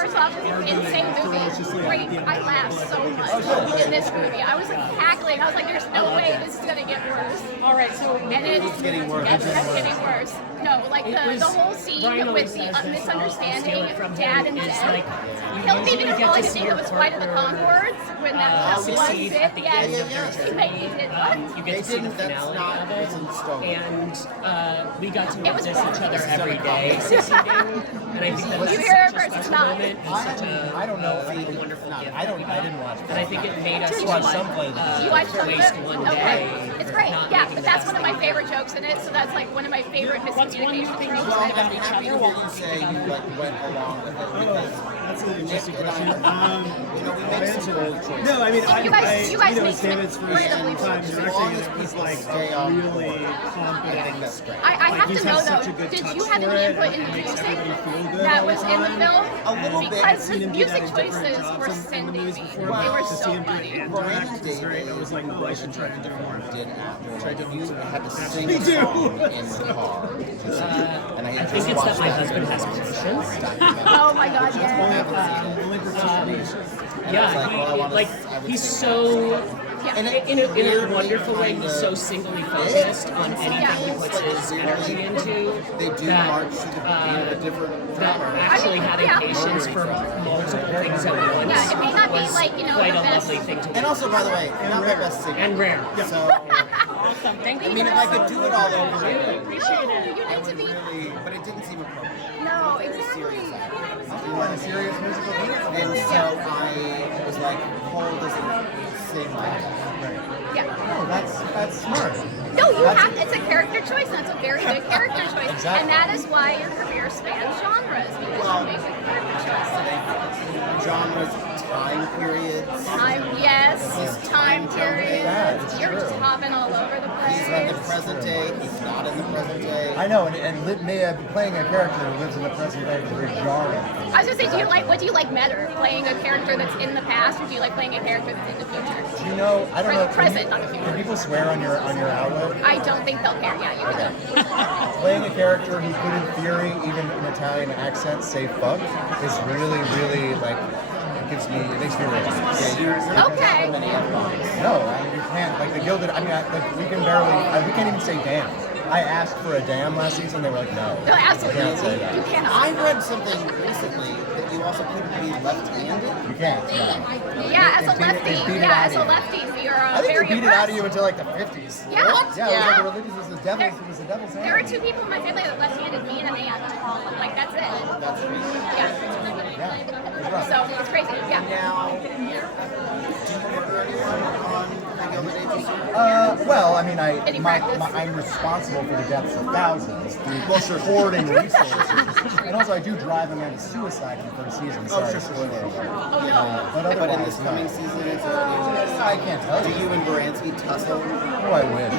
first off, it's an insane movie. Great. I laughed so much in this movie. I was like cackling. I was like, there's no way this is gonna get worse. All right, so and it's getting worse. It's getting worse. No, like the whole scene with the misunderstanding of Dad and Dad. He'll maybe recall I think it was Flight of the Conchords when that one bit. Yes, he did what? You get to see the finale of it, and we got to witness each other every day succeeding. And I think that was such a special moment and such a wonderful gift. I didn't watch it. And I think it made us waste one day. It's great, yeah, but that's one of my favorite jokes in it, so that's like one of my favorite miscommunications. I'm happy to hear you say you like went along with it because that's an interesting question. we made some bold choices. No, I mean, you guys know, make David's first incredibly time directing is like really confident. I have to know though, did you have any input in the music that was in the film? A little bit. Because his music choices were sending me. They were so funny. I was like, oh, I should try to do more. You had to sing a song in the car. And I think it's that my husband has patience. Oh my god, yeah. Yeah, he's so... And in a wonderful way, he's so singly focused on anything he puts his energy into that actually having patience for multiple things at once. Yeah, it may not be like, quite a lovely thing to do. And also, by the way, not my best singer. And rare. So, awesome. Thank you. I mean, if I could do it all over again, appreciate it. You need to be... but it didn't seem appropriate. No, exactly. You want a serious musical thing? And so I was like, Cole doesn't sing like that. Yeah. Oh, that's smart. No, you have. It's a character choice, and that's a very good character choice. Exactly. And that is why your career spans genres, because you make a character choice. Genres, time periods. Time periods. Yeah, it's You're true. just hopping all over the place. He's in the present day. He's not in the present day. I know, and playing a character who lives in the present day is very jarring. I was gonna say, what do you like better, playing a character that's in the past, or do you like playing a character that's in the future? You know, I don't For know. the present, not the future. Can people swear on your outlet? I don't think they'll care. Yeah, you can. Playing a character who could, in theory, even in Italian accent, say "fuck" is really, really like it makes me relax. Okay. No, I mean, you can't. Like the Gilded. I mean, we can barely. We can't even say "damn." I asked for a damn last season. They were like, no. No, absolutely. You can't say that. You cannot. I read something recently that you also couldn't be left-handed. You can't. No. Yeah, as a lefty. As a lefty, you're I think very they beat it impressed. out of you until like the 50s. Yeah. What? Yeah, it was like it was the devil's. There- It was the devil's hand. There are two people in my family that left-handed, me and an aunt. Like, that's it. That's crazy. Yeah. So, it's crazy. Yeah. Now, do you murder anyone on the Gilded Age? Well, I mean, Any practice? I'm responsible for the deaths of thousands through hoarding resources, and also I do drive a man to suicide in the first season. Sorry, spoiler alert. Oh, no. But But in otherwise, this no. coming season, is there any... I can't tell Do you. you and Baranski tussle? Oh, I wish.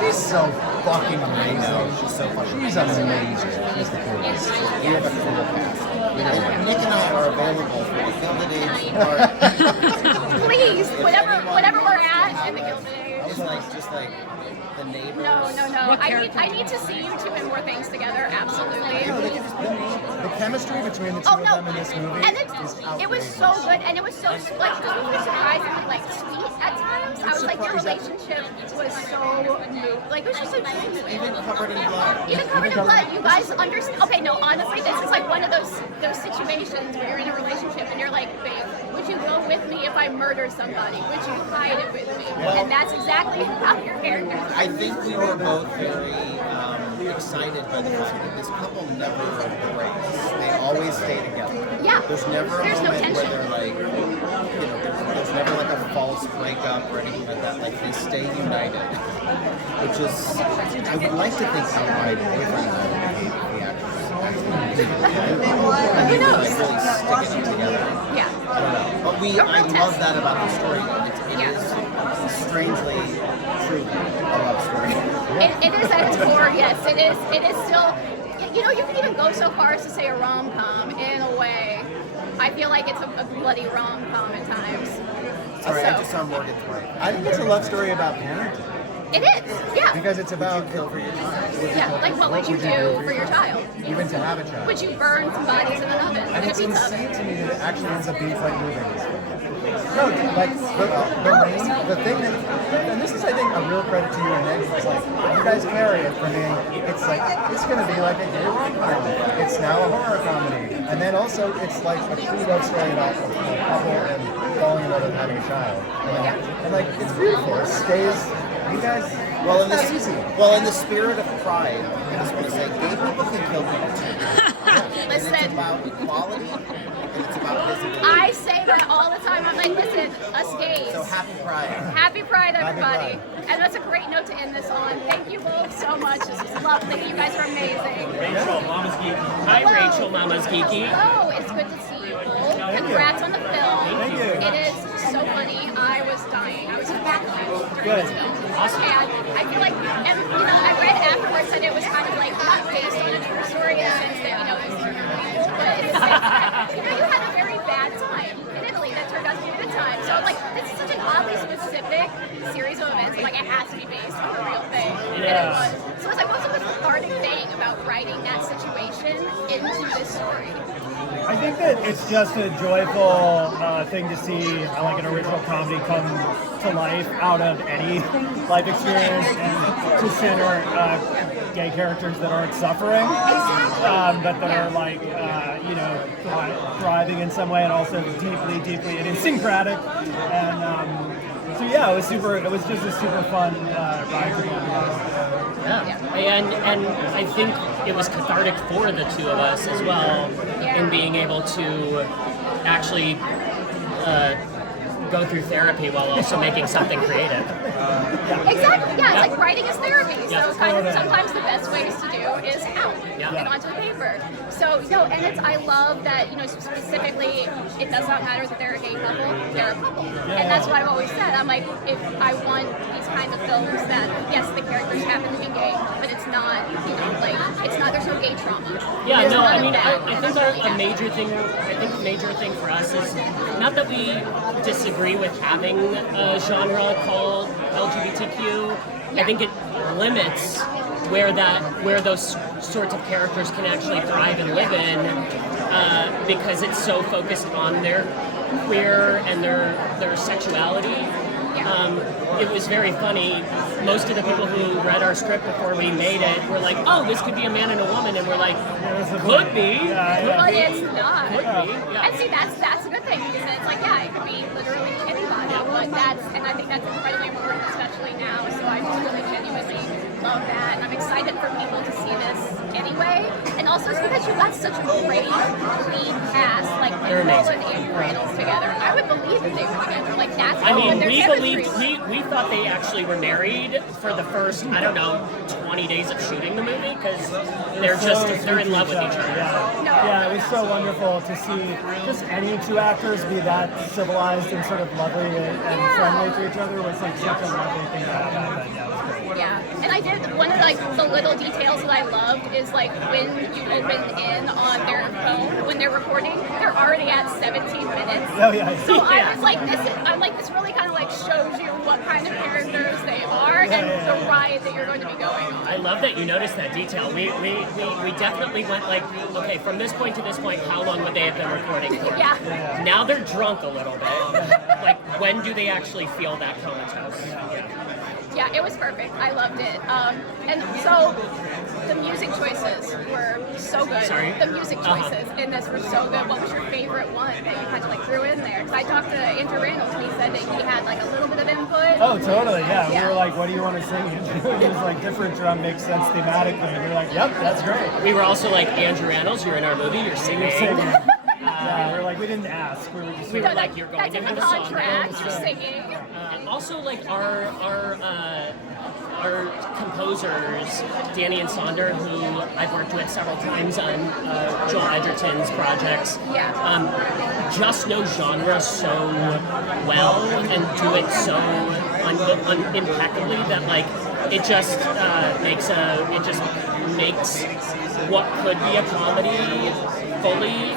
She's so fucking amazing. She's so fucking She's amazing. She's the coolest. You have a full cast. And Nick and I are available for the Gilded Age part. Please, whatever we're at in the Gilded Age. Just like the neighbors. No. I need to see you two in more things together. Absolutely. The chemistry between the two of them in this movie And is it was so good, and it was so like the movie was surprisingly like sweet at times. I was like, your relationship was so like it was just so genuine. Even covered in blood. Even covered in blood. You guys understand? Okay, no, honestly, this is like one of those situations where you're in a relationship and you're like, babe, would you go with me if I murder somebody? Would you hide it with me? And that's exactly how your character. I think we were both very excited by the fact that this couple never breaks. They always stay together. Yeah. There's never a There's no moment where tension. they're like, there's never like a false breakup or anything like that. Like they stay united, which is, I would like to think how my boyfriend the actress. Who knows? Like really sticking it together. Yeah. I don't know. But I love that about the story. It is strangely true a love story. It is at its core, yes. It is still, you can even go so far as to say a rom-com in a way. I feel like it's a bloody rom-com at times. Sorry, I So- just saw Morgan's wife. I think it's a love story about parenting. It is, yeah. Because it's about Kill for your child. Yeah, like what would you do for your child? even to have a child. Would you burn some bodies in an oven? I get a it's pizza insane oven. to me that it actually ends up being like moving this film. No, like the rain, the thing that, and this is I think a real credit to you and Nick. It's like you guys carry it for me. It's like it's gonna be like a gay rom-com. It's now a horror comedy, and then also it's like a true love story about a couple and falling in love and having a child. And like it's beautiful. It stays. You guys. Well, in in the spirit of pride, I just want to say, gay people can kill people too. And it's Listen, about equality, and it's about visibility. I say that all the time. I'm like, listen, us gays. So happy pride. Happy Pride, everybody. Pride. And that's a great note to end this on. Thank you both so much. This was lovely. You guys are amazing. Rachel, Mama's Geeky. Hi, Rachel, Mama's Geeky. Hello, it's good to see you both. Congrats on the film. Thank you. It is so funny. I was dying. I was happy during this film. Awesome. And I feel like, and I read afterwards that it was kind of like not based on a true story in the sense that, there's certain people, but in the sense that, you had a very bad time in Italy that turned out to be a good time. So I'm like, this is such an oddly specific series of events. Like, it has to be based on a real thing. And it was. So I was like, what's the most cathartic thing about writing that situation into this story? I think that it's just a joyful thing to see like an original comedy come to life out of any life experience and to center gay characters that aren't suffering, but that are like, thriving in some way and also deeply, deeply idiosyncratic. And so yeah, it was just a super fun ride. And I think it was cathartic for the two of us as well in being able to actually go through therapy while also making something creative. Exactly, yeah, it's like writing is therapy. So kind of sometimes the best ways to do is out and onto the paper. So, and I love that, specifically, it does not matter that they're a gay couple, they're a couple. And that's what I've always said. I'm like, if I want these kinds of films that, yes, the characters happen to be gay, but it's not, it's not, there's no gay trauma. Yeah, There's no, I none of mean, that. I think a major thing for us is not that we disagree with having a genre called LGBTQ. I think it limits where those sorts of characters can actually thrive and live in, because it's so focused on their queer and their sexuality. It was very funny. Most of the people who read our script before we made it were like, "Oh, this could be a man and a woman," and we're like, "Could be, But it's not. could be." Yeah. And see, that's a good thing because it's like, yeah, it could be literally anybody. But and I think that's incredibly important, especially now. So I just really genuinely love that, and I'm excited for people to see this anyway. And also, it's because you got such a great, clean cast, like Nick Kroll and Rannells together. I would believe that they were together. Like that's. I mean, their we chemistry. believed, we thought they actually were married for the first, 20 days of shooting the movie because they're in love with each other. Yeah, it was so wonderful to see just any two actors be that civilized and sort of lovely and friendly to each other was like such a lovely thing to happen. Yeah, it was great. Yeah, and I did one of the little details that I loved is like when you open in on their phone when they're recording, they're already at 17 minutes. Oh yeah. So I was like, this really kind of like shows you what kind of characters they are and the ride that you're going to be going on. I love that you noticed that detail. We definitely went like, okay, from this point to this point, how long would they have been recording for? Yeah. Now they're drunk a little bit. Like, when do they actually feel that comatose? Yeah, it was perfect. I loved it. And so the music choices were so good. Sorry? The music choices in this were so good. What was your favorite one that you kind of like threw in there? Because I talked to Andrew Rannells and he said that he had like a little bit of input. Oh, totally, yeah. We were like, what do you want to sing? It was like different drum makes sense thematically. And we were like, yep, that's great. We were also like, Andrew Rannells, you're in our movie, you're singing. Yeah, we were like, we didn't ask. We were like, you're going That's in into the the song. contract. You're singing. Also, like our composers, Danny and Sonder, who I've worked with several times on Joel Edgerton's projects, just know genre so well and do it so impeccably that like it just makes what could be a comedy fully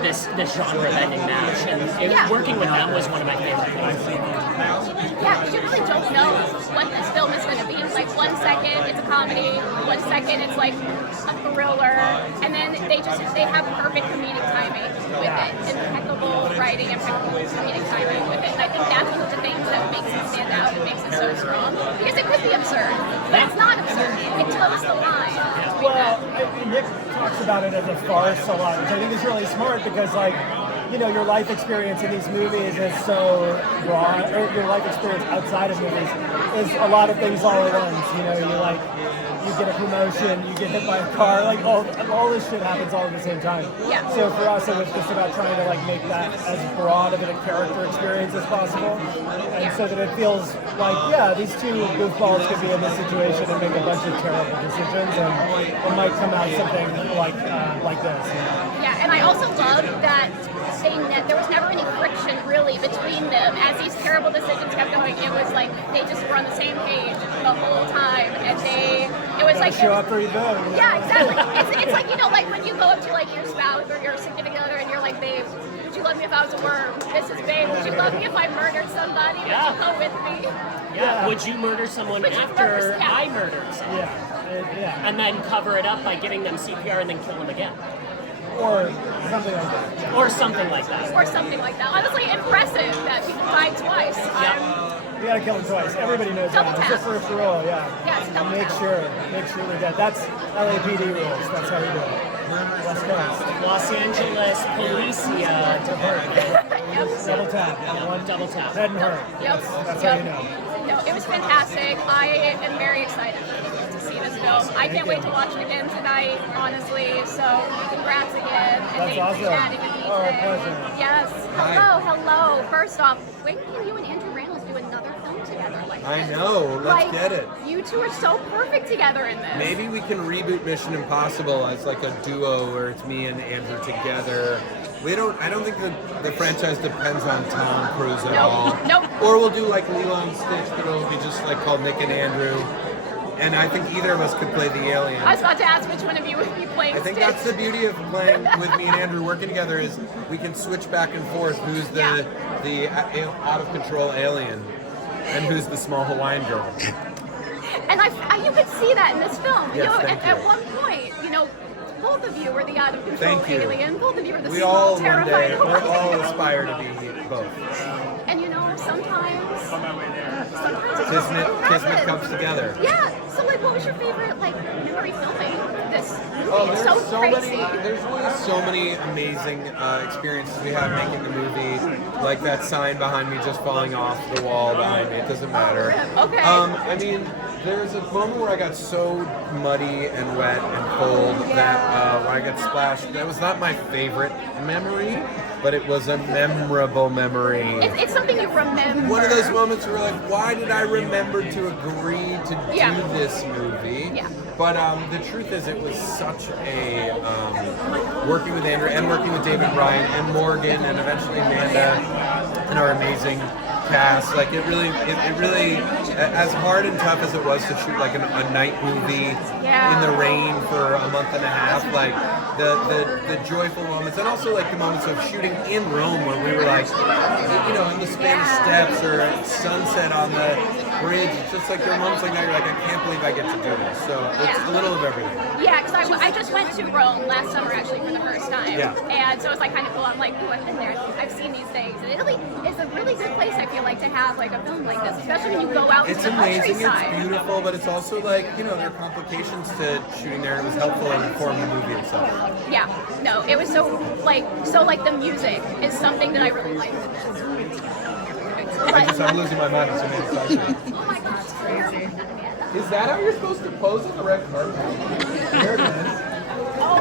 this genre bending match, and working with them was one of my favorite things. Yeah, because you really don't know what this film is going to be. It's like 1 second it's a comedy, 1 second it's like a thriller, and then they have perfect comedic timing. writing, impeccable comedic timing with it. And I think that's one of the things that makes it stand out and makes it so strong. Because it could be absurd, but it's not absurd. It toes the line. Well, Nick talks about it as a farce a lot, which I think is really smart because, like, you know, your life experience in these movies is so broad, or your life experience outside of movies is a lot of things all at once. You know, you get a promotion, you get hit by a car, like all this shit happens all at the same time. Yeah. So for us, it was just about trying to like make that as broad of a character experience as possible, and so that it feels like, yeah, these two goofballs could be in this situation and make a bunch of terrible decisions, and it might come out something like this. Yeah, and I also love that saying that there was never any friction really between them as these terrible decisions kept going. It was like they just were on the same page the whole time, and it was like show up or you go. Yeah, exactly. It's like, you know, like when you go up to like your spouse or your significant other and you're like, babe, would you love me if I was a worm? This is babe. Would you love me if I murdered somebody? Would you go with me? Yeah. Would you murder someone after I murdered someone? Yeah. And then cover it up by giving them CPR and then kill them again. Or something like that. Or something like that. Or something like that. Honestly, impressive that people died twice. You gotta kill them twice. Everybody knows Double that. tap. It's the first rule, yeah. Yeah, it's double Make tap. sure we're dead. That's LAPD rules. That's how we do it. West Coast. Los Angeles Policia Yep. Double tap. One double tap. Dead and hurt. Yep. That's how you know. No, it was fantastic. I am very excited to see this film. I can't wait to watch it again tonight, honestly. So congrats again. And That's thanks awesome. for chatting with me Our today. pleasure. Yes. Hi. Hello. First off, when can you and Andrew Rannells do another film together like I this? know, let's get it. You two are so perfect together in this. Maybe we can reboot Mission Impossible as like a duo where it's me and Andrew together. I don't think the franchise depends on Tom Cruise at all. Nope. Or we'll do like Lilo and Stitch, but it'll be just like called Nick and Andrew. And I think either of us could play the alien. I was about to ask which one of you would be playing I think Stitch. that's the beauty of playing with me and Andrew working together is we can switch back and forth who's the out of control alien and who's the small Hawaiian girl. And you could see that in this film. Yes, you know, thank at you. one point, you know, both of you were the out of control Thank you. alien. Both of you were the We small, all one terrifying day, we'll all Hawaiian. aspire to be both. And you know, sometimes it's Kismet comes together. Yeah. So, like, what was your favorite memory filming this movie? Oh, It's there's so so crazy. many. There's always so many amazing experiences we have making the movie. Like that sign behind me just falling off the wall behind me. It doesn't matter. Okay. I mean, there's a moment where I got so muddy and wet and cold that when I got splashed, that was not my favorite memory, but it was a memorable memory. It's something you remember. One of those moments where like, why did I remember to agree to do this movie? Yeah. But the truth is, it was such a working with Andrew and working with David Ryan and Morgan and eventually Amanda and our amazing cast. Like it really, as hard and tough as it was to shoot like a night movie in the rain for a month and a half, like the joyful moments and also like the moments of shooting in Rome where we were like, you know, in the Spanish Steps or at sunset on the bridge. It's just like there are moments like that you're like, I can't believe I get to do this. So it's a little of everything. Yeah, because I just went to Rome last summer actually for the first time. Yeah. And so it's like kind of cool. I'm like, oh, I've been there. I've seen these things. And Italy is a really good place, I feel like, to have like a film like this, especially when you go out It's into the amazing, countryside. it's beautiful, but it's also like, you know, there are complications to shooting there and it was helpful in informing the movie itself. Yeah, no, it was so like the music is something that I really liked in this. I'm losing my mind. It's amazing. Oh my gosh, it's terrible. Is that how you're supposed to pose on the red carpet? There it is. Oh,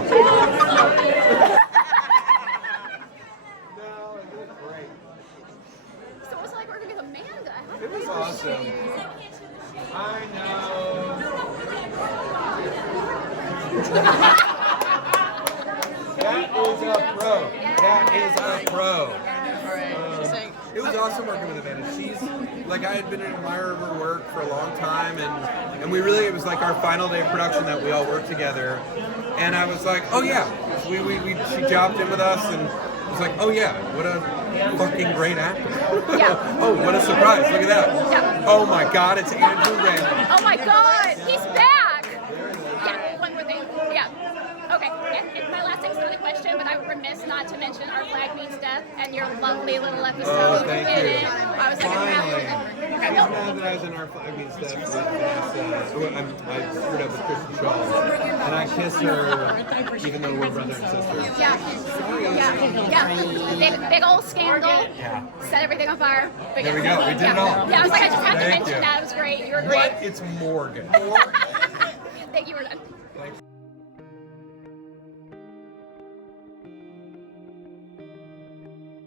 No, it was great. so it was like working with Amanda. How It was great awesome. she? I know. That is a pro. That is a pro. It was awesome working with Amanda. She's like, I had been an admirer of her work for a long time, and we really, it was like our final day of production that we all worked together, and I was like, oh yeah, she jobbed in with us, and I was like, oh yeah, what a fucking great actor. Yeah. Oh, what a surprise, look at that. Yeah. Oh my god, it's Andrew Rannells. Oh my God, he's back! Yeah, one more thing. Yeah. Okay. And my last thing's really question, but I would remiss not to mention Our Flag Means Death and your lovely little episode Oh, thank in you. it. I was like, Finally. I'm I was mad that I was in Our Flag Means Death with I screwed up with Kristen Shaw, and I kissed her even though we're brother and sister. Yeah. Big old scandal. Yeah. Set everything on fire. But There we go. We did it all. Yeah, I was like, I just have to Thank mention you. that. It was great. You were great. What? It's Morgan. Thank you. We're done. Thanks.